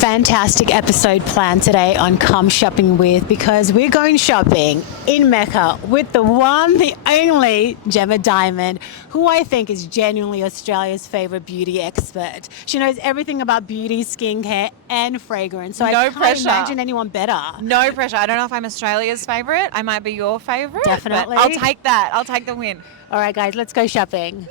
Fantastic episode planned today on Come Shopping With, because we're going shopping in Mecca with the one, the only Gemma Diamond, who I think is genuinely Australia's favourite beauty expert. She knows everything about beauty, skincare and fragrance. So I can't imagine anyone better. No pressure. I don't know if I'm Australia's favourite. I might be your favourite. Definitely. I'll take that. I'll take the win. All right, guys, let's go shopping.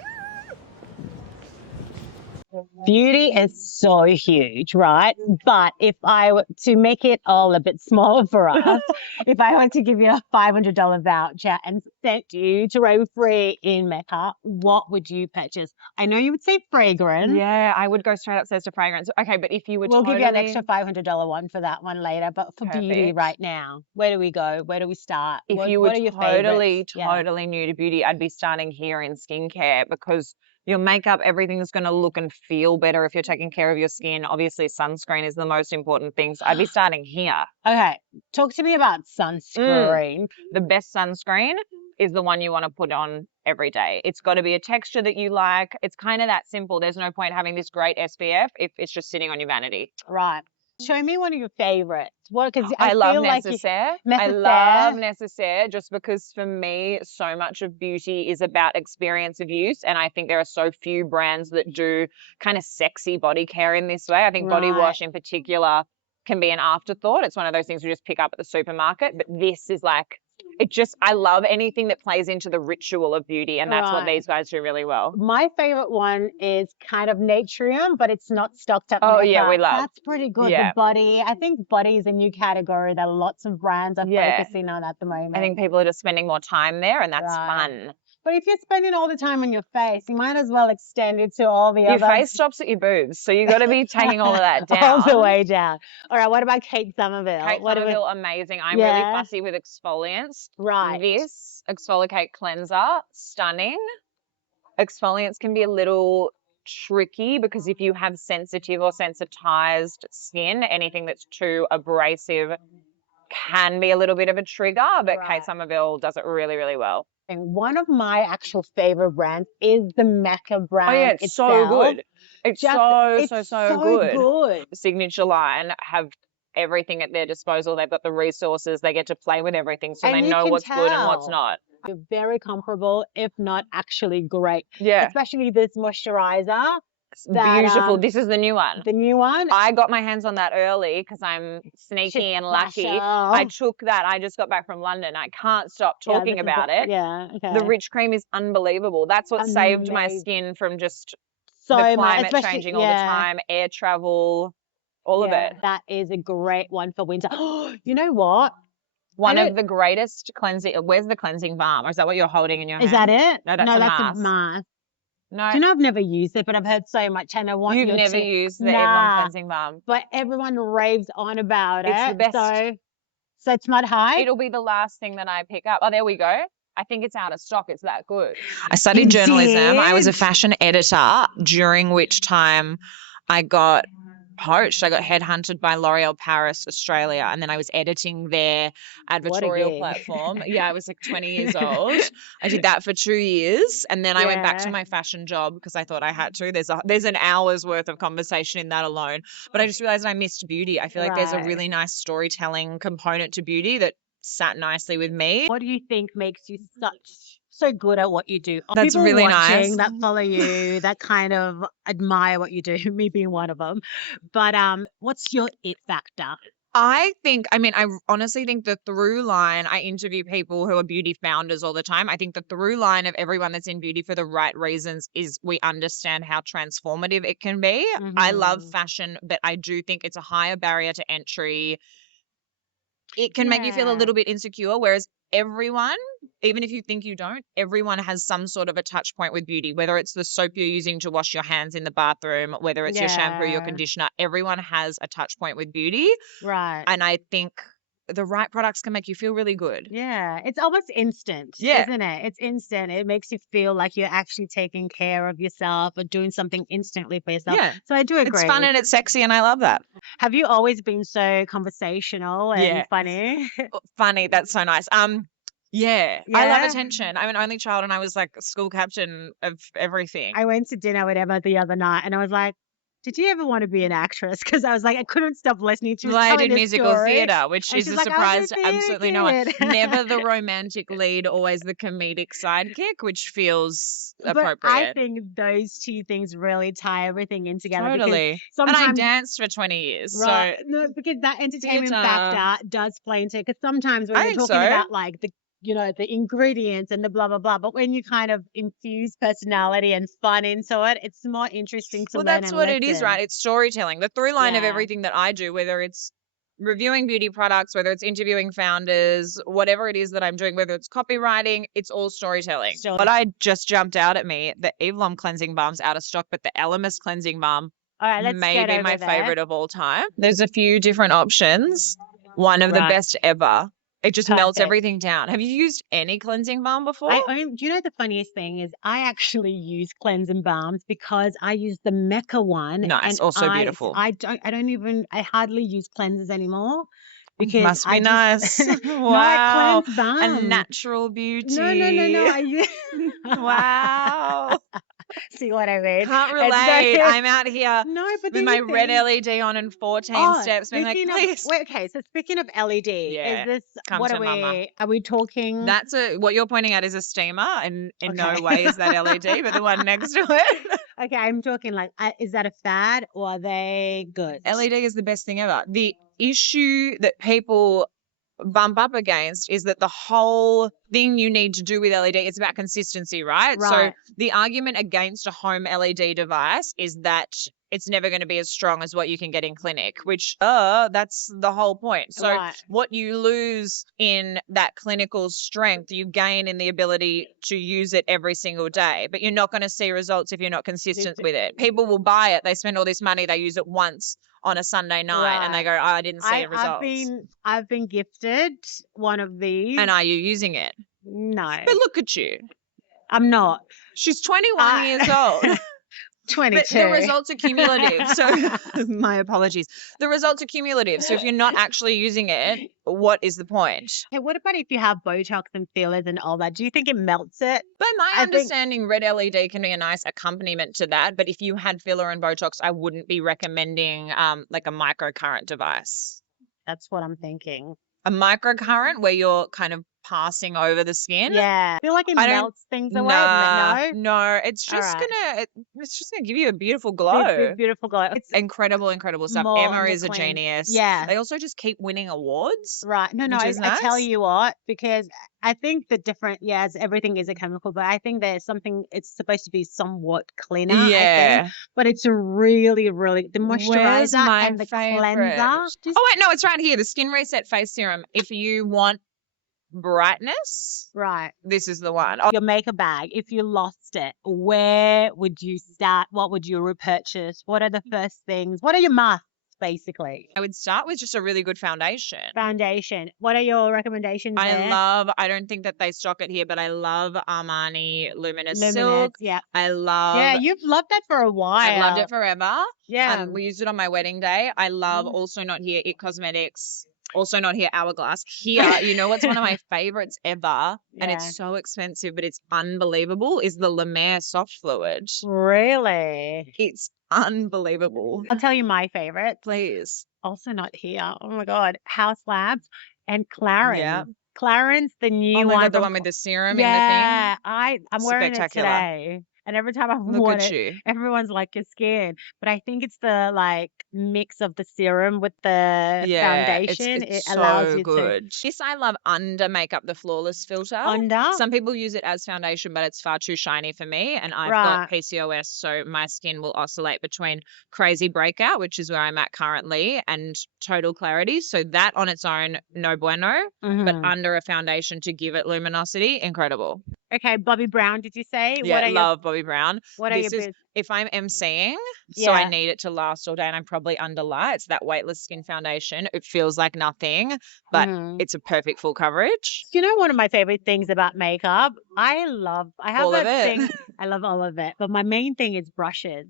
Beauty is so huge, right? But if I were to make it all a bit smaller for us, if I were to give you a $500 voucher and sent you to roam free in Mecca, what would you purchase? I know you would say fragrance. Yeah, I would go straight upstairs to fragrance. Okay, but if you would We'll give you an extra $500 one for that one later. But for beauty Perfect. right now, where do we go? Where do we start? If What you were are your totally favourites? new to beauty, I'd be starting here in skincare, because your makeup, everything's going to look and feel better if you're taking care of your skin. Obviously, sunscreen is the most important thing. So I'd be starting here. Okay, talk to me about sunscreen. The best sunscreen is the one you want to put on every day. It's got to be a texture that you like. It's kind of that simple. There's no point having this great SPF if it's just sitting on your vanity. Right. Show me one of your favorites. What? Because I love feel like Necessaire. I Necessaire. love Necessaire just because for me, so much of beauty is about experience of use. And I think there are so few brands that do kind of sexy body care in this way. I think body Right. wash in particular can be an afterthought. It's one of those things we just pick up at the supermarket. But this is like, I love anything that plays into the ritual of beauty. And that's what Right. these guys do really well. My favorite one is kind of Natrium, but it's not stocked up. Oh, yeah, Mecca. we love. That's pretty good. Yeah. The body. I think body is a new category that lots of brands are Yeah. focusing on at the moment. I think people are just spending more time there, and that's Right. fun. But if you're spending all the time on your face, you might as well extend it to all the Your other. face stops at your boobs, so you got to be taking all of that down. all the way down. All right. What about Kate Somerville? Kate What Somerville, amazing. I'm Yeah. really fussy with exfoliants. Right. This Exfoliate cleanser, stunning. Exfoliants can be a little tricky because if you have sensitive or sensitized skin, anything that's too abrasive can be a little bit of a trigger, but Right. Kate Somerville does it really, really well. And one of my actual favorite brands is the MECCA brand. Oh yeah, it's so itself. good. It's It's so good. good. The Signature line have everything at their disposal. They've got the resources. They get to play with everything, so And they you know can what's good and what's tell. not. They're very comparable, if not actually great. Yeah, Especially this moisturizer, it's that, beautiful. This is the new one. the new one. I got my hands on that early because I'm sneaky and lucky. I took that. I just got back from London. I can't stop talking about it. Yeah, okay. The rich cream is unbelievable. That's what saved my Amazing. skin from just so the much, climate especially- changing all the yeah, time, air travel, all of yeah, it. That is a great one for winter. You know what? One I of the greatest cleansing. Where's the cleansing balm? Or is that what you're holding in your Is hand? that it? No, that's a mask. a mask. No, Do you know I've never used it, but I've heard so much, and I want you've you never to. used the Nah. Avon cleansing balm. But everyone raves on about it. It's the best. So it's not high. It'll be the last thing that I pick up. Oh, there we go. I think it's out of stock. It's that good. I studied journalism. I was a fashion editor, during which time I got poached. I got headhunted by L'Oreal Paris, Australia, and then I was editing their advertorial gig. platform. Yeah, I was like 20 years old. I did that for 2 years, and then I went back to Yeah. my fashion job because I thought I had to. There's an hour's worth of conversation in that alone. But I just realized I missed beauty. I feel like there's a Right. really nice storytelling component to beauty that sat nicely with me. What do you think makes you so good at what you do? That's People really watching nice. that follow you, that kind of admire what you do, me being one of them. But what's your it factor? I honestly think the through line, I interview people who are beauty founders all the time. I think the through line of everyone that's in beauty for the right reasons is we understand how transformative it can be. I love Mhm. fashion, but I do think it's a higher barrier to entry. It can make you feel a Yeah. little bit insecure, whereas everyone, even if you think you don't, everyone has some sort of a touch point with beauty, whether it's the soap you're using to wash your hands in the bathroom, whether it's your shampoo, your Yeah. conditioner, everyone has a touch point with beauty. Right. And I think the right products can make you feel really good. Yeah, it's almost instant, Yeah. isn't it? It's instant. It makes you feel like you're actually taking care of yourself or doing something instantly for yourself. Yeah. So I do agree. It's fun and it's sexy, and I love that. Have you always been so conversational and Yeah. funny? Funny, that's so nice. Yeah, I love Yeah? attention. I'm an only child, and I was like school captain of everything. I went to dinner with Emma the other night and I was like, did you ever want to be an actress? Because I was like, I couldn't stop listening. She was Well, I telling did this musical story, theatre, which and is she's a like, I was surprise a to theatre absolutely no one. kid. Never the romantic lead, always the comedic sidekick, which feels But I appropriate. think those two things really tie everything in together. Because Totally. And I sometimes, danced for 20 years. right? So No, because that entertainment theatre. factor does play into it. Because sometimes when I you're think talking so. about like the the ingredients and the blah blah blah, but when you kind of infuse personality and fun into it, it's more interesting to Well, learn that's and what it is, listen. right? It's storytelling. The through line of Yeah. everything that I do, whether it's reviewing beauty products, whether it's interviewing founders, whatever it is that I'm doing, whether it's copywriting, it's all storytelling. But I just jumped out at me. The Eve Lom cleansing balm's out of stock, but the Elemis cleansing balm All right, let's may get be over my there. favorite of all time. There's a few different options. One of the Right. best ever. It just melts Perfect. everything down. Have you used any cleansing balm before? Do you know the funniest thing is I actually use cleansing balms because I use the MECCA one. Nice, and also I beautiful. I hardly use cleansers anymore because Must be I nice. just Wow. no, I cleanse A balms. natural beauty. No. I use Wow. See what I mean? Can't It's relate. so- I'm out here No, but with then my you red think- LED on and 14 Oh, steps. Being like, speaking please. of, wait, okay, so speaking of LED, Yeah, is this come what to are we? mama. Are we talking? That's what you're pointing at is a steamer, and in no Okay. way is that LED, but the one next to it. Okay, I'm talking like, is that a fad or are they good? LED is the best thing ever. The issue that people bump up against is that the whole thing you need to do with LED is about consistency, right? So Right. the argument against a home LED device is that it's never going to be as strong as what you can get in clinic, which that's the whole point. So Right. what you lose in that clinical strength, you gain in the ability to use it every single day, but you're not going to see results if you're not consistent with it. People will buy it, they spend all this money, they use it once on a Sunday night and they go, oh, I didn't see the results. I've been gifted one of these. And are you using it? No, But look at you. I'm not. She's 21 years old. 22. But the results are cumulative. So my apologies. The results are cumulative. So if you're not actually using it, what is the point? Hey, what about if you have Botox and fillers and all that? Do you think it melts it? But my I think- understanding, red LED can be a nice accompaniment to that. But if you had filler and Botox, I wouldn't be recommending like a microcurrent device. That's what I'm thinking. A microcurrent where you're kind of passing over the skin. Yeah, I feel like it I don't- melts things away. Nah, No, no, it's just Alright. it's just gonna give you a beautiful glow. It's beautiful glow. It's Incredible stuff. more Emma on the is a clean- genius. Yeah. They also just keep winning awards. right. No, which I is tell nice. you what, because I think the different, yes, everything is a chemical, but I think there's something, it's supposed to be somewhat cleaner, I think. Yeah. But it's really, really, the Where's moisturizer my and the favorite? cleanser. Just, Oh wait, no, it's right here. The Skin Reset Face Serum. If you want brightness, right. this is the one. Oh, Your makeup bag, if you lost it, where would you start? What would you repurchase? What are the first things? What are your musts, basically? I would start with just a really good foundation. Foundation. What are your recommendations there? I don't think that they stock it here, but I love Armani Luminous Luminous, Silk. yeah. I love Yeah, you've loved that for a while. I've loved it forever. Yeah. We used it on my wedding day. I love Mm. Also Not Here It Cosmetics. Also Not Here Hourglass. Here, you know what's one of my favorites ever, and Yeah. it's so expensive, but it's unbelievable, is the La Mer Soft Fluid. Really? It's unbelievable. I'll tell you my favorite. Please. Also not here. Oh my God. House Labs and Clarins. Yeah. Clarins, the new Oh my one. God, the from- one with the serum yeah, I'm wearing it Spectacular. today. And every time I in the thing. worn Look at it, you. everyone's like, your skin. But I think it's the like mix of the serum with the foundation. It's it allows so you good. This I love under makeup, the flawless filter. to under. Some people use it as foundation, but it's far too shiny for me. And I've Right. got PCOS, so my skin will oscillate between crazy breakout, which is where I'm at currently, and total clarity. So that on its own, no bueno. But Mhm. under a foundation to give it luminosity, incredible. Okay, Bobbi Brown, did you say? Yeah, what are love Bobbi Brown. what are This your is bits? if I'm emceeing, so I Yeah. need it to last all day, and I'm probably under lights. That weightless skin foundation, it feels like nothing, but Mhm. it's a perfect full coverage. You know, one of my favorite things about makeup, I have All of a it. thing, I love all of it, but my main thing is brushes.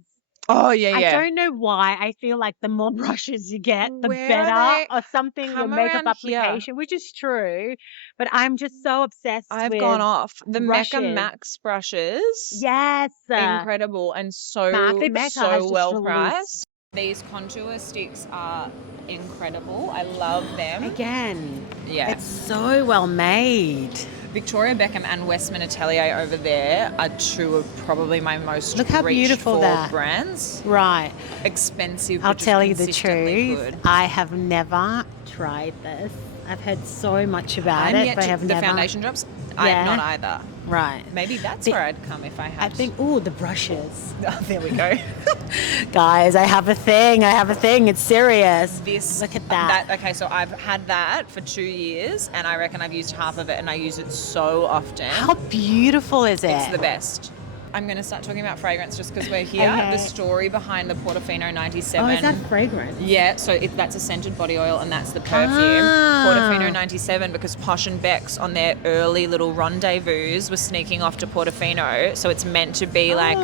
Oh, yeah, I yeah. don't know why. I feel like the more brushes you get, the Where better are they? or something your Come makeup around here. application, which is true. But I'm just so obsessed I've with gone off. The MECCA brushes. Max brushes. Yes. Incredible and Mecca so has just well released. priced. These contour sticks are incredible. I love them. Again, Yeah. it's so well made. Victoria Beckham and Westman Atelier over there are two of probably my most Look how reached beautiful for that. brands. Right. Expensive, I'll but just tell you the consistently truth. good. I have never tried this. I've heard so much about I'm it, yet but I to have the never. foundation drops. Yeah. I'm not either. Right. Maybe that's The- where I'd come if I had. I think, the brushes. Oh, there we go. Guys, I have a thing. It's serious. This Look at that. Okay, so I've had that for 2 years, and I reckon I've used half of it, and I use it so often. How beautiful is it? It's the best. I'm going to start talking about fragrance just because we're here. Okay. The story behind the Portofino 97. Oh, is that fragrance? Yeah, so that's a scented body oil, and that's the perfume. Portofino 97, because Posh and Bex on their early little rendezvous were sneaking off to Portofino, so it's meant to be like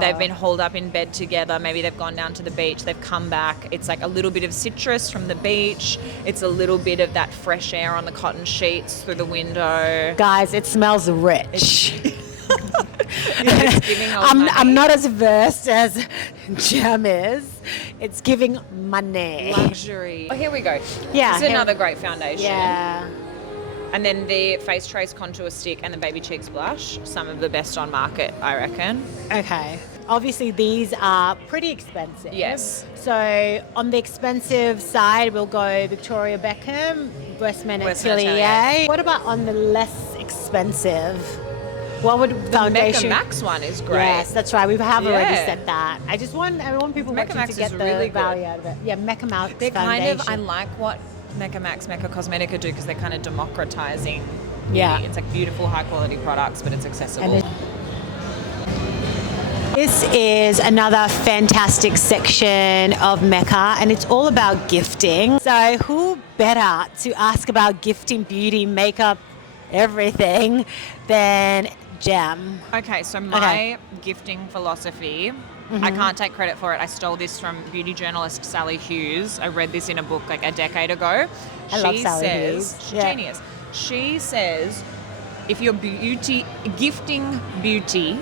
they've been holed up in bed together. Maybe they've gone down to the beach, they've come back. It's like a little bit of citrus from the beach. It's a little bit of that fresh air on the cotton sheets through the window. Guys, it smells rich. It's giving old money. I'm not as versed as Gem is. It's giving money. Luxury. Oh, here we go. Yeah, It's another great foundation. Yeah. And then the Face Trace Contour Stick and the Baby Cheeks Blush, some of the best on market, I reckon. Okay. Obviously, these are pretty expensive. Yes. So, on the expensive side, we'll go Victoria Beckham, Westman Atelier. Atelier. What about on the less expensive? What would The foundation? MECCA Max one is great. Yes, that's right. We have already Yeah. said that. I want people MECCA watching Max to get is the really value good. out of it. Yeah, MECCA Max They're foundation. I like what MECCA Max, MECCA Cosmetica do because they're kind of democratizing beauty. Yeah. It's like beautiful, high quality products, but it's accessible. And This is another fantastic section of MECCA, and it's all about gifting. So who better to ask about gifting, beauty, makeup, everything than Gem? Okay, so my gifting philosophy, I can't take credit for it. I stole this from beauty journalist Sally Hughes. I read this in a book like a decade ago. I love Sally Hughes. She's Yeah. genius. She says, if you're gifting beauty,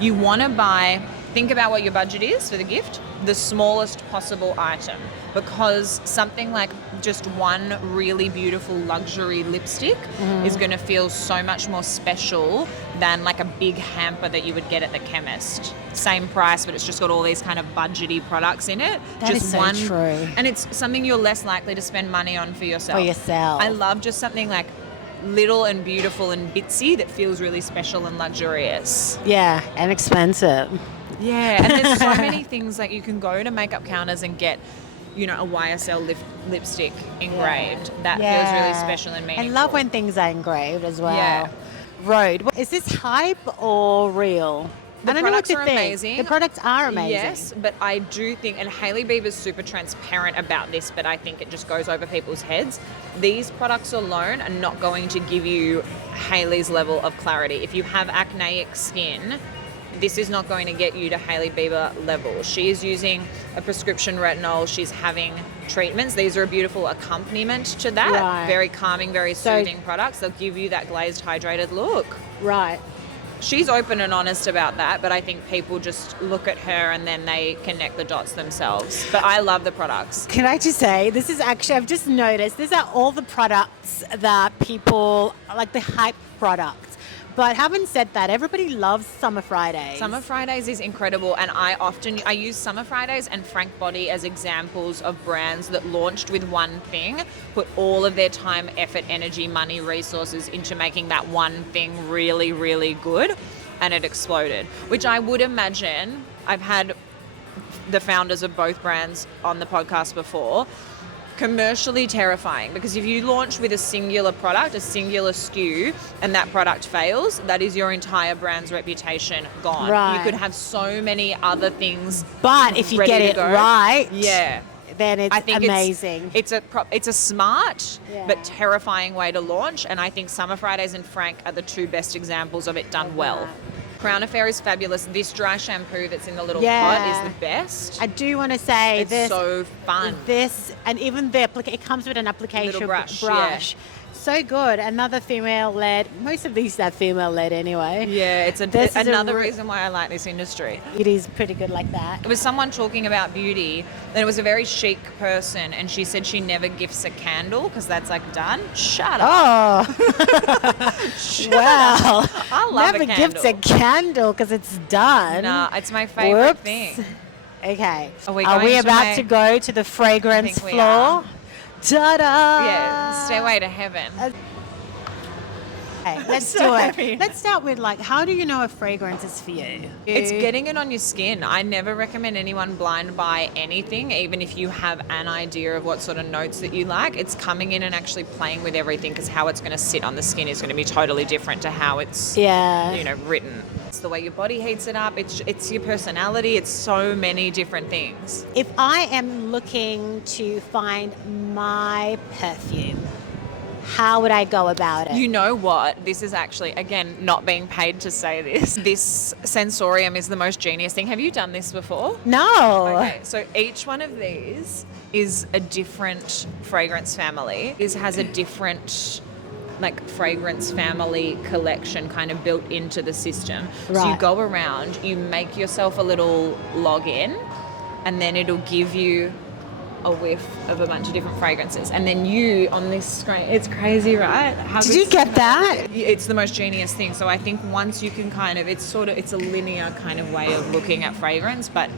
you want to think about what your budget is for the gift, the smallest possible item, because something like just one really beautiful luxury lipstick is going to feel so much more special than like a big hamper that you would get at the chemist. Same price, but it's just got all these kind of budgety products in it. That just is so one, true. and it's something you're less likely to spend money on for yourself. For yourself. I love just something like little and beautiful and bitsy that feels really special and luxurious. Yeah, and expensive. Yeah, and there's so many things, like you can go to makeup counters and get, a YSL lipstick engraved. That feels really special and meaningful. I love when things are engraved as well. Yeah. Rode. Is this hype or real? The I don't know what products to are think. amazing. The products are amazing. Yes, but I do think, and Hailey Bieber's super transparent about this, but I think it just goes over people's heads. These products alone are not going to give you Hailey's level of clarity. If you have acneic skin, this is not going to get you to Hailey Bieber level. She is using a prescription retinol. She's having treatments. These are a beautiful accompaniment to that. Right. Very calming, very soothing products. They'll give you that glazed, hydrated look. Right. She's open and honest about that, but I think people just look at her and then they connect the dots themselves. But I love the products. Can I just say, this is actually, I've just noticed, these are all the products that people, like the hype products. But having said that, everybody loves Summer Fridays. Summer Fridays is incredible, and I use Summer Fridays and Frank Body as examples of brands that launched with one thing, put all of their time, effort, energy, money, resources into making that one thing really, really good, and it exploded. Which I would imagine, I've had the founders of both brands on the podcast before, commercially terrifying, because if you launch with a singular product, a singular SKU, and that product fails, that is your entire brand's reputation gone. Right. You could have so many other things, But if you ready get to it go. right, Yeah. then it's I think amazing. It's a smart Yeah. but terrifying way to launch, and I think Summer Fridays and Frank are the two best examples of it done well. Crown Affair is fabulous. This dry shampoo that's in the little Yeah. pot is the best. I do want to say It's this. so fun. This, and even the it comes with an application Little brush, So good. Another female-led. Most of these are female-led anyway. Yeah, it's This is another reason why I like this industry. It is pretty good like that. It was someone talking about beauty, and it was a very chic person, and she said she never gifts a candle because that's like done. Shut up. Oh, Shut wow. up. I love Never a candle. gifts a candle because it's done. Nah, it's my favorite Whoops. thing. Okay. Are we Are going we to about make- to go to the fragrance think we floor? are. Ta-da! Yeah, stairway to heaven. Okay, let's So do it. happy. Let's start with how do you know a fragrance is for you? It's getting it on your skin. I never recommend anyone blind buy anything, even if you have an idea of what sort of notes that you like. It's coming in and actually playing with everything, because how it's going to sit on the skin is going to be totally different to how it's written. It's the way your body heats it up. It's your personality. It's so many different things. If I am looking to find my perfume, how would I go about it? You know what? This is actually, again, not being paid to say this. This sensorium is the most genius thing. Have you done this before? No. Okay, so each one of these is a different fragrance family. This has a different fragrance family collection kind of built into the system. So you Right. go around, you make yourself a little login, and then it'll give you a whiff of a bunch of different fragrances. And then you, on this screen, it's crazy, right? Did you get that? It's the most genius thing. So I think once you can it's a linear kind of way of looking at fragrance, but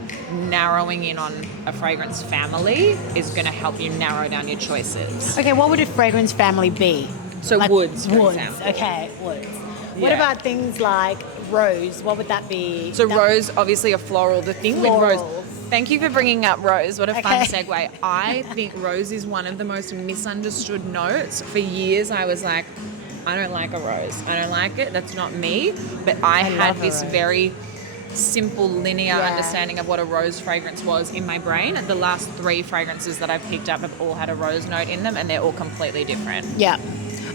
narrowing in on a fragrance family is going to help you narrow down your choices. Okay, what would a fragrance family be? So woods, for example. Okay, woods. What Yeah. about things like rose? What would that be? So rose, obviously a floral. The thing with rose, Florals. thank you for bringing up rose. What a fun Okay. segue. I think rose is one of the most misunderstood notes. For years I was like, I don't like a rose. I don't like it. That's not me. But I had love a this rose. very simple linear Yeah. understanding of what a rose fragrance was in my brain. And the last 3 fragrances that I've picked up have all had a rose note in them, and they're all completely different. Yeah,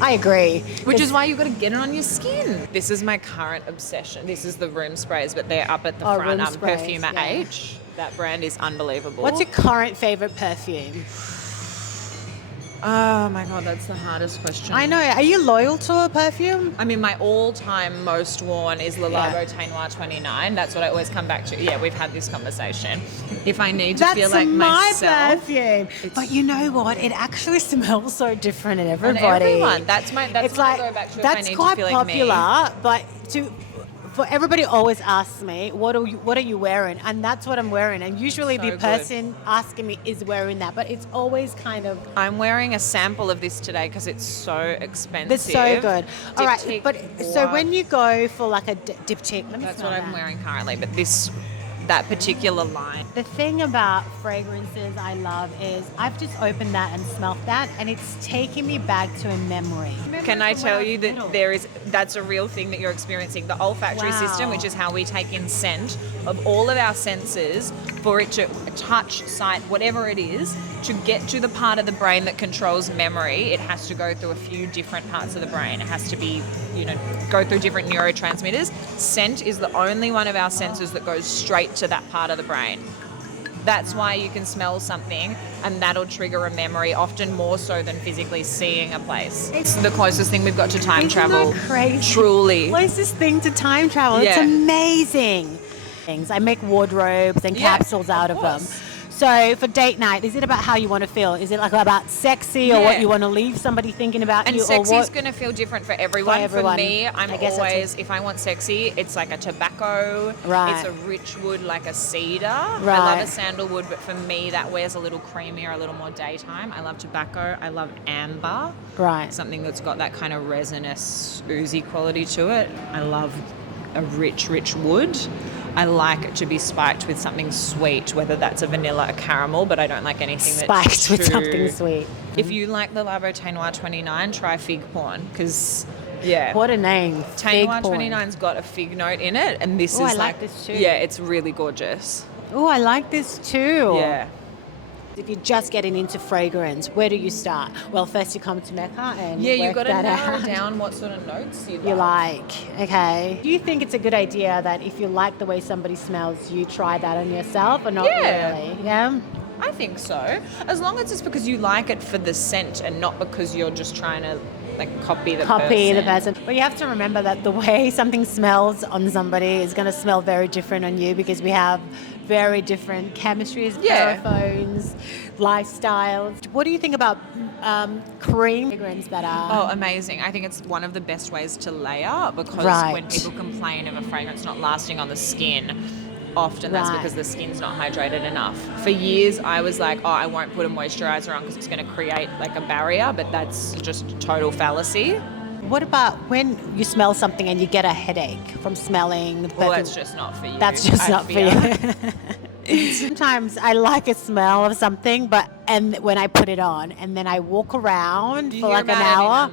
I agree. Which is why you've got to get it on your skin. This is my current obsession. This is the room sprays, but they're up at the front. room sprays, Perfumer yeah. H. That brand is unbelievable. What's your current favorite perfume? Oh my God, that's the hardest question. I know. Are you loyal to a perfume? I mean, my all-time most worn is Le Yeah. Labo Teint Noir 29. That's what I always come back to. Yeah, we've had this conversation. If I need to That's feel like my myself. perfume. But you know what? It actually smells so different in And everybody. everyone. That's It's what I like go back to if I that's need quite to feel popular, like me. but for everybody always asks me, what are you wearing? And that's what I'm wearing. And usually So the good. person asking me is wearing that, but it's always kind of I'm wearing a sample of this today because it's so expensive. it's so good. All right, Diptyque but so Bois. when you go for like a diptyque, let me That's smell what I'm that. wearing currently, but that particular line. The thing about fragrances I love is I've just opened that and smelt that, and it's taking me back to a memory. Can I tell you that that's a real thing that you're experiencing? The olfactory Wow. system, which is how we take in scent of all of our senses, for it to touch, sight, whatever it is, to get to the part of the brain that controls memory, it has to go through a few different parts of the brain. It has to be, go through different neurotransmitters. Scent is the only one of our senses that goes straight to that part of the brain. That's why you can smell something and that'll trigger a memory, often more so than physically seeing a place. It's the closest thing we've got to time Isn't travel. that crazy? Truly. Closest thing to time travel. It's Yeah. amazing. I make wardrobes and Yeah, capsules out of them. course. So for date night, is it about how you want to feel? Is it like about sexy or what Yeah. you want to leave somebody thinking about And you? sexy or is what? going to feel different for everyone. everyone. For me, I guess that's always, if I want sexy, it's like a tobacco. Right. It's a rich wood, like a cedar. I love Right. a sandalwood, but for me, that wears a little creamier, a little more daytime. I love tobacco. I love amber. Right. Something that's got that kind of resinous, oozy quality to it. I love a rich wood. I like it to be spiked with something sweet, whether that's a vanilla, a caramel, but I don't like anything that's Spiked with too- something sweet. If you like the Labo Teint Noir 29, try Fig Porn, because, yeah. What a name. Teint Fig Noir porn. 29's got a fig note in it, and this Oh, is I like this too. Yeah, it's really gorgeous. Oh, I like this too. Yeah. If you're just getting into fragrance, where do you start? Well, first you come to Mecca and Yeah, you've work got to that narrow out. down what sort of notes You like, okay. Do you think it's a good idea that if you like the way somebody smells, you try that on yourself or not Yeah. really? Yeah? I think so. As long as it's because you like it for the scent and not because you're just trying to like copy the person. But you have to remember that the way something smells on somebody is going to smell very different on you because we have very different chemistries, Yeah. pheromones, lifestyles. What do you think about cream fragrance that are... Oh, amazing. I think it's one of the best ways to layer because Right. when people complain of a fragrance not lasting on the skin, often that's Right. because the skin's not hydrated enough. For years, I was like, oh, I won't put a moisturizer on because it's going to create like a barrier, but that's just total fallacy. What about when you smell something and you get a headache from smelling the Well, perfume? that's just not for you. That's just I not for fear. you. Sometimes I like a smell of something, and when I put it on, and then I walk around Do you for hear like an about hour.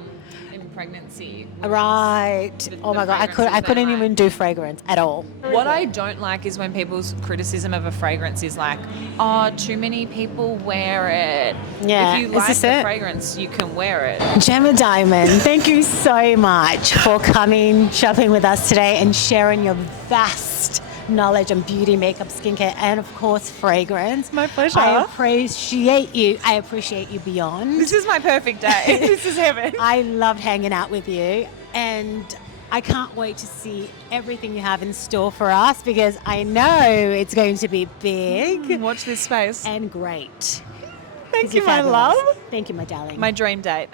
it in pregnancy? Right. Oh my God. I fragrances couldn't they even like. do fragrance at all. What I don't like is when people's criticism of a fragrance is like, oh, too many people wear it. Yeah, If you is like this the it? fragrance, you can wear it. Gemma Diamond, thank you so much for coming shopping with us today and sharing your vast knowledge on beauty, makeup, skincare, and of course fragrance. My pleasure. I appreciate you. I appreciate you beyond. This is my perfect day. This is heaven. I loved hanging out with you, and I can't wait to see everything you have in store for us because I know it's going to be big Watch this space. and great. Thank 'Cause you, you're my fabulous. love. Thank you, my darling. My dream date.